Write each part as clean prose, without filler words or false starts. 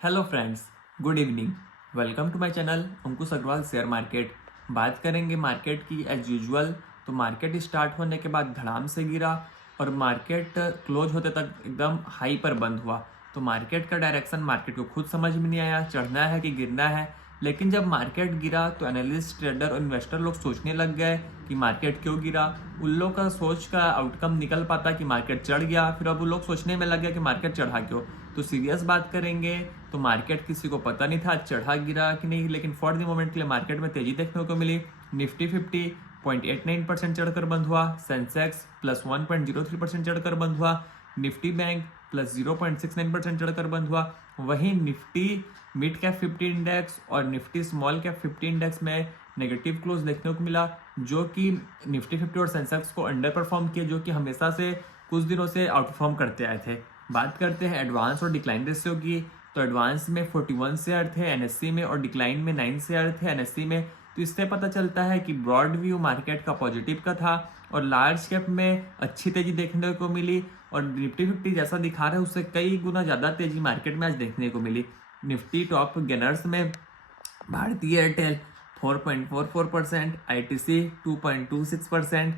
Hello friends, good evening. Welcome to my channel Ankush Agrawal share market. बात करेंगे market की as usual. तो market start होने के बाद धड़ाम से गिरा और मार्केट क्लोज होते तक एकदम हाई पर बंद हुआ। तो मार्केट का डायरेक्शन मार्केट को खुद समझ में नहीं आया, चढ़ना है कि गिरना है। लेकिन जब मार्केट गिरा तो एनालिस्ट, ट्रेडर और इन्वेस्टर लोग सोचने लग गए कि मार्केट क्यों गिरा। उन लोग का सोच का आउटकम निकल पाता कि मार्केट चढ़ गया, फिर अब वो लोग सोचने में लग गया कि मार्केट चढ़ा क्यों। तो सीरियस बात करेंगे तो मार्केट किसी को पता नहीं था चढ़ा गिरा कि नहीं, लेकिन फॉर द मोमेंट के लिए मार्केट में तेजी देखने को मिली। निफ्टी 50.89% चढ़कर बंद हुआ। सेंसेक्स +1.03% चढ़कर बंद हुआ। निफ्टी बैंक +0.69% चढ़कर बंद हुआ। वहीं निफ्टी मिड कैप 50 इंडेक्स और निफ्टी स्मॉल कैप 50 इंडेक्स में नेगेटिव क्लोज देखने को मिला, जो कि निफ्टी 50 और सेंसेक्स को अंडर परफॉर्म किए, जो कि हमेशा से कुछ दिनों से आउट परफॉर्म करते आए थे। बात करते हैं एडवांस और डिक्लाइन रेशियो की। तो एडवांस में 41 शेयर थे एनएससी में, और डिक्लाइन में 9 शेयर थे एनएससी में। तो इससे पता चलता है कि ब्रॉड व्यू मार्केट का पॉजिटिव का था और लार्ज कैप में अच्छी तेजी देखने को मिली। और निफ्टी 50 जैसा दिखा रहा है उससे कई गुना ज़्यादा तेजी मार्केट में आज देखने को मिली। निफ्टी टॉप गेनर्स में भारतीय Airtel 4.44%, ITC 2.26%,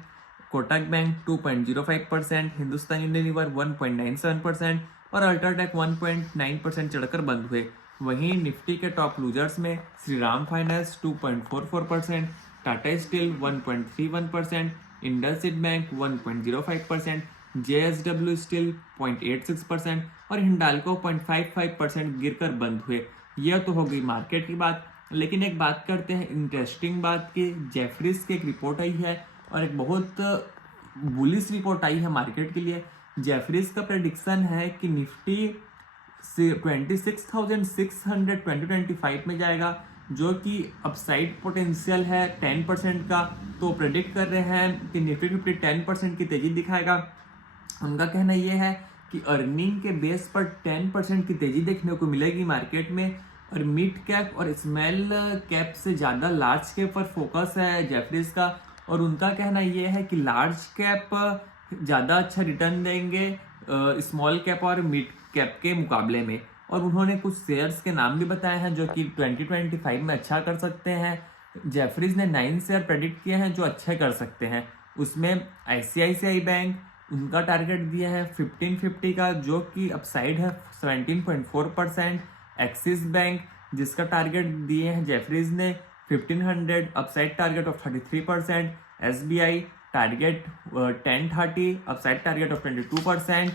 Kotak bank 2.05%, Hindustan Unilever 1.97% और अल्ट्राटेक 1.9% चढ़कर बंद हुए। वहीं निफ्टी के टॉप लूजर्स में Shriram finance 2.44%, Tata steel 1.31%, IndusInd bank 1.05%, JSW steel 0.86% और हिंडाल्को 0.55% गिरकर बंद हुए। यह तो हो गई मार्केट की बात। लेकिन एक बात करते हैं इंटरेस्टिंग बात की। जेफरीज की एक रिपोर्ट आई है और एक बहुत बुलिश रिपोर्ट आई है मार्केट के लिए। जेफरीज का प्रेडिक्शन है कि निफ्टी 26,600 2025 में जाएगा, जो कि अपसाइड पोटेंशियल है 10% का। तो प्रेडिक्ट कर रहे हैं कि निफ्टी 50 10% की तेजी दिखाएगा। उनका कहना यह है कि अर्निंग के बेस पर 10% की तेजी देखने को मिलेगी मार्केट में। और मिड कैप और स्मॉल कैप से ज़्यादा लार्ज कैप पर फोकस है जेफरीज का। और उनका कहना यह है कि लार्ज कैप ज़्यादा अच्छा रिटर्न देंगे स्मॉल कैप और मिड कैप के मुकाबले में। और उन्होंने कुछ शेयर्स के नाम भी बताए हैं जो कि 2025 में अच्छा कर सकते हैं। जेफरीज ने 9 शेयर प्रेडिक्ट किए हैं जो अच्छे कर सकते हैं। उसमें आईसीआईसीआई बैंक, उनका टारगेट दिया है 1550 का, जो कि अपसाइड है 17.4%। एक्सिस बैंक, जिसका टारगेट दिए हैं जेफरीज ने 1500, upside target of 33%। SBI target 1030, upside target of 22%।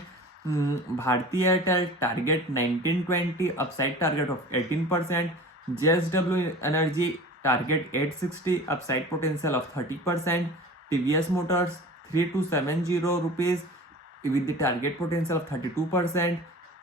भारतीय Airtel target 1920, upside target of 18%। JSW energy target 860, upside potential of 30%। TVS Motors 3270 rupees with the target potential of 32%.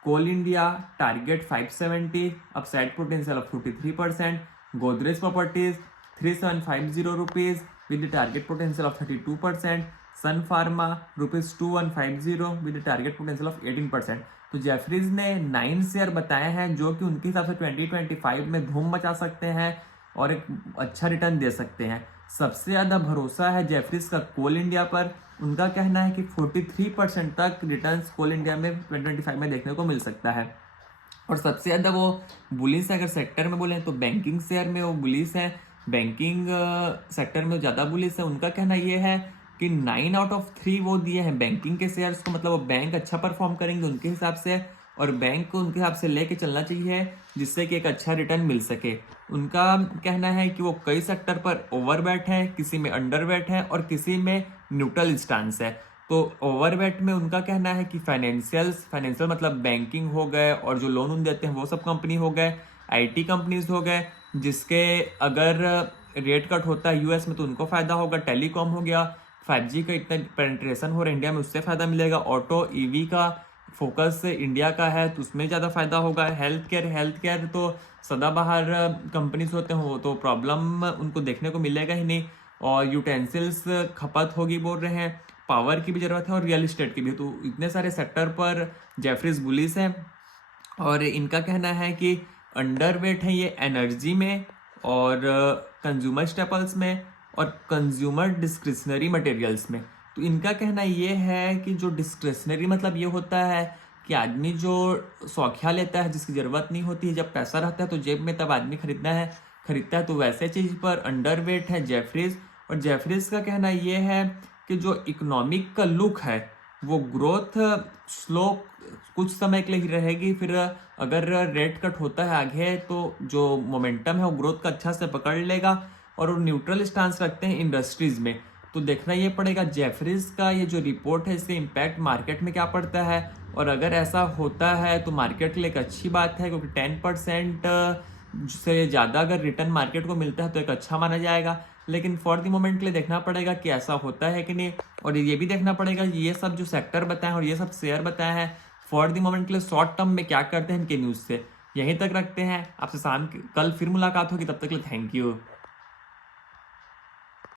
Coal India target 570, upside potential of 53%. Godrej Properties 3750 rupees with the target potential of 32%. Sun Pharma ₹2150 with the target potential of 18%. तो Jefferies ने 9 share बताए हैं जो कि उनके हिसाब से 2025 में धूम मचा सकते हैं और एक अच्छा रिटर्न दे सकते हैं। सबसे ज़्यादा भरोसा है जेफरीज का कोल इंडिया पर। उनका कहना है कि 43% तक रिटर्न्स कोल इंडिया में 2025 में देखने को मिल सकता है। और सबसे ज़्यादा वो बुलिश है, अगर सेक्टर में बोलें तो बैंकिंग शेयर में वो बुलिश है। बैंकिंग सेक्टर में ज़्यादा बुलिश है। उनका कहना ये है कि 9 आउट ऑफ 3 वो दिए हैं बैंकिंग के शेयर्स को, मतलब वो बैंक अच्छा परफॉर्म करेंगे उनके हिसाब से, और बैंक को उनके हिसाब से लेके चलना चाहिए जिससे कि एक अच्छा रिटर्न मिल सके। उनका कहना है कि वो कई सेक्टर पर ओवरवेट है, किसी में अंडरवेट है और किसी में न्यूट्रल स्टांस है। तो ओवरवेट में उनका कहना है कि फाइनेंशियल मतलब बैंकिंग हो गए और जो लोन देते हैं वो सब कंपनी हो गए, आईटी कंपनीज हो गए, जिसके अगर रेट कट होता है यूएस में तो उनको फायदा होगा। टेलीकॉम हो गया, 5G का इतना पेनिट्रेशन हो रहा है इंडिया में, उससे फायदा मिलेगा। ऑटो ईवी का फोकस इंडिया का है तो उसमें ज़्यादा फायदा होगा। हेल्थ केयर तो सदाबहार कंपनीज होते हैं, वो तो प्रॉब्लम उनको देखने को मिलेगा ही नहीं। और यूटेंसिल्स खपत होगी बोल रहे हैं, पावर की भी ज़रूरत है और रियल इस्टेट की भी। तो इतने सारे सेक्टर पर जेफरीज बुलिश है। और इनका कहना है कि अंडरवेट है ये एनर्जी में और कंज्यूमर स्टेपल्स में और कंज्यूमर डिस्क्रिशनरी मटेरियल्स में। तो इनका कहना ये है कि जो डिस्क्रिशनरी मतलब ये होता है कि आदमी जो शौकिया लेता है जिसकी ज़रूरत नहीं होती है, जब पैसा रहता है तो जेब में तब आदमी खरीदता है। तो वैसे चीज़ पर अंडरवेट है जेफरीज। और जेफरीज का कहना ये है कि जो इकोनॉमिक का लुक है वो ग्रोथ स्लो कुछ समय के लिए ही रहेगी, फिर अगर रेट कट होता है आगे तो जो मोमेंटम है वो ग्रोथ का अच्छा से पकड़ लेगा। और वो न्यूट्रल स्टांस रखते हैं इंडस्ट्रीज में। तो देखना ये पड़ेगा जेफरीज का ये जो रिपोर्ट है इसका इम्पैक्ट मार्केट में क्या पड़ता है। और अगर ऐसा होता है तो मार्केट के लिए एक अच्छी बात है, क्योंकि 10% से ज़्यादा अगर रिटर्न मार्केट को मिलता है तो एक अच्छा माना जाएगा। लेकिन फॉर द मोमेंट के लिए देखना पड़ेगा कि ऐसा होता है कि नहीं। और ये भी देखना पड़ेगा ये सब जो सेक्टर बताए और ये सब शेयर बताए हैं फॉर द मोमेंट के लिए शॉर्ट टर्म में क्या करते हैं इनके न्यूज़ से। यहीं तक रखते हैं, आपसे कल फिर मुलाकात होगी, तब तक के लिए थैंक यू।